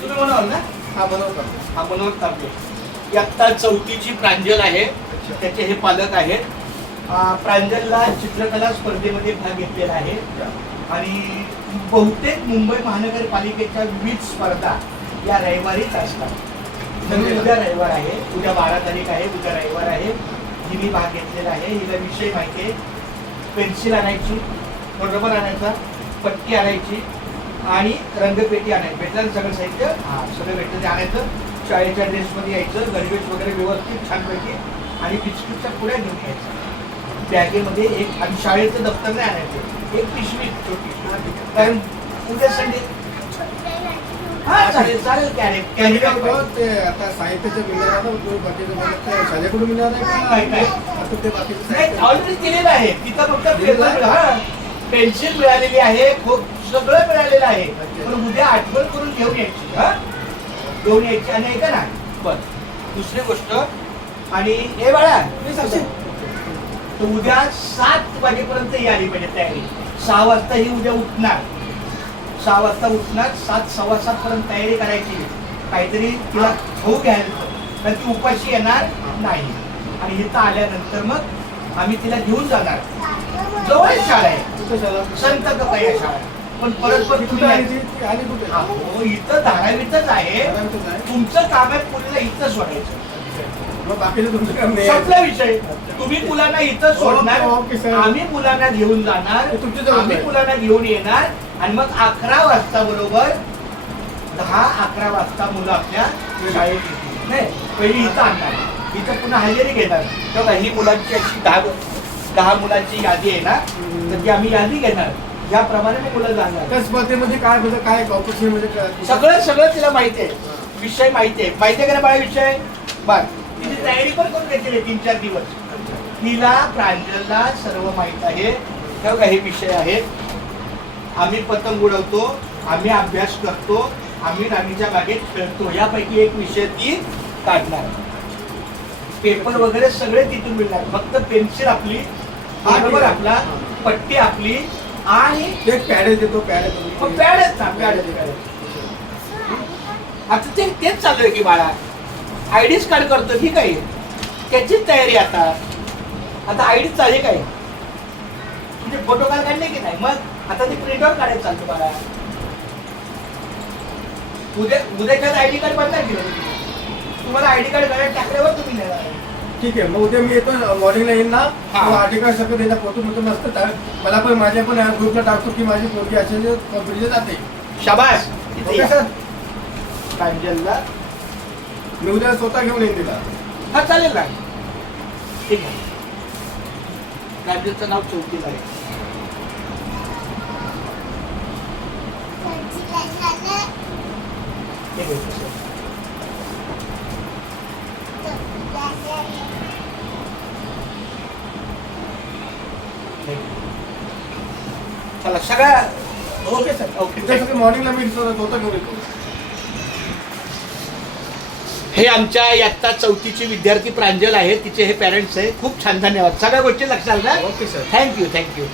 तुम्ही बनवाल ना हा बनवतो हा बनवत तांबे इयत्ता चौथीची प्रांजल आहे त्याचे हे पालक आहेत प्रांजलला चित्रकला स्पर्धेमध्ये भाग घेतलेला आहे आणि बहुतेक मुंबई महानगरपालिकेच्या विविध स्पर्धा या रविवारीच असतात नवीन उद्या रविवार आहे उद्या बारा तारीख आहे उद्या रविवार आहे हिने भाग घेतलेला आहे हिला विषय माहिती आहे पेन्सिल आणायची रबर आणायचा पट्टी आणायची आणि रंगपेटी आणायची. भेटलं ना सगळं साहित्य? हा सगळं भेटलं. ते आणायचं. शाळेच्या ड्रेसमध्ये यायचं. गणवेश वगैरे व्यवस्थित छानपैकी. आणि बिस्किटच्या पुढ्या घेऊन यायचं. बॅगेमध्ये एक आणि शाळेचं दप्तर नाही आणायचं. एक पिशवी. छोटी कारण उद्या संडे. हा चालेल चालेल कॅरेट. कॅरी ते आता साहित्याचं मिळणार आहे ना, तो बाकीचं मला ते शाळेकडून मिळणार आहे नाही. आता ते बाकीचं ऑलरेडी दिलेलं आहे. तिथं फक्त हा. पेन्सिल मिळालेली आहे सगळं मिळालेलं आहे. पण उद्या आठवण करून घेऊन यायची हा? घेऊन यायची आणि ऐका ना. बर दुसरी गोष्ट आणि हे बाळा मी सांगते. तर उद्या सात वाजेपर्यंत ही आली पाहिजे तयारी. सहा वाजता ही उद्या उठणार. सहा वाजता उठणार सात सव्वा सात पर्यंत तयारी करायची. काहीतरी तिला खाऊ घ्यायला तर ती उपाशी येणार नाही. आणि इथं आल्यानंतर मग आम्ही तिला घेऊन जाणार. जवळ शाळा आहे. शाळा? संत कपया शाळा आहे. पण परत पण तुम्ही कुठं आली कुठे? हो इथं धारावीतच आहे. धारावीतच आहे. तुमचं काम आहे मुलीला इथं सोडायचं. मग बाकीचं तुमचं काम नाही. संपला विषय. तुम्ही मुलांना इथं सोडणार. Okay, okay, sir. आम्ही मुलांना घेऊन जाणार. तुमची जबाबदारी. आम्ही मुलांना घेऊन येणार. आणि मग अकरा वाजता बरोबर दहा अकरा वाजता मुलं आपल्या शाळेत येतील. नाही पहिली इथं आणणार. इथं पुन्हा हजेरी घेणार. तेव्हा ही मुलांची अशी दहा दहा मुलांची यादी आहे ना तर ती आम्ही यादी घेणार. याप्रमाणे मग मुलं जाणार. त्या स्पर्धेमध्ये काय म्हणजे काय कॉम्पिटिशन म्हणजे काय- सगळं सगळं तिला माहिती आहे. विषय माहिती आहे. माहिती आहे का बाळा विषय? बर तिची तयारी पण करून घेतली आहे तीन चार दिवस. तिला प्रांजलला सर्व माहीत आहे. तेव्हा हे विषय आहेत आम्ही पतंग उडवतो आम्ही अभ्यास करतो आम्ही राणीच्या बागेत खेळतो. यापैकी एक विषय ती काढणार. पेपर वगैरे सगळे तिथून मिळणार. फक्त पेन्सिल आपली हा, आहे. आपला पट्टी आपली आणि ते पॅरेज देतो पॅड आहेत ना पॅड पॅड. आता ते तेच चालू आहे की बाळा. आयडीच कार्ड करतो ठीक आहे त्याचीच तयारी आता. आता आयडीच चालू आहे काय? म्हणजे फोटो कार्ड काढले की नाही? मग आता ते प्रिंटआउट काढायचं चालतं बाळा. उद्या उद्याच्यात आयडी कार्ड बनणार की नाही? तुम्हाला आयडी कार्ड घरात टाकल्यावर तुम्ही नेणार ठीक आहे मग उद्या मी येतो मॉर्निंगला येईन ना. हा. मग आर्टिकल सगळं त्याचा फोटो फोटो नसतं तर मला पण माझ्या पण ग्रुपला टाकतो की माझी पोरगी असे कंपनीला जाते. शाबास. ओके सर प्रांजलला मी उद्या स्वतः घेऊन येईन तिला. हा चालेल ना. ठीक आहे. प्रांजलचं नाव चौकीला आहे. हे घ्यायचं सर. हे घ्या. चला सगळ्या ओके सर ओके. सगळं मॉर्निंगला मी स्वतः घेऊन येतो हे आमच्या इयत्ता चौथीची विद्यार्थी प्रांजल आहे तिचे हे पॅरेंट्स आहे खूप छान धन्यवाद. सगळ्या गोष्टी लक्षात आल्या ओके सर. Thank you thank you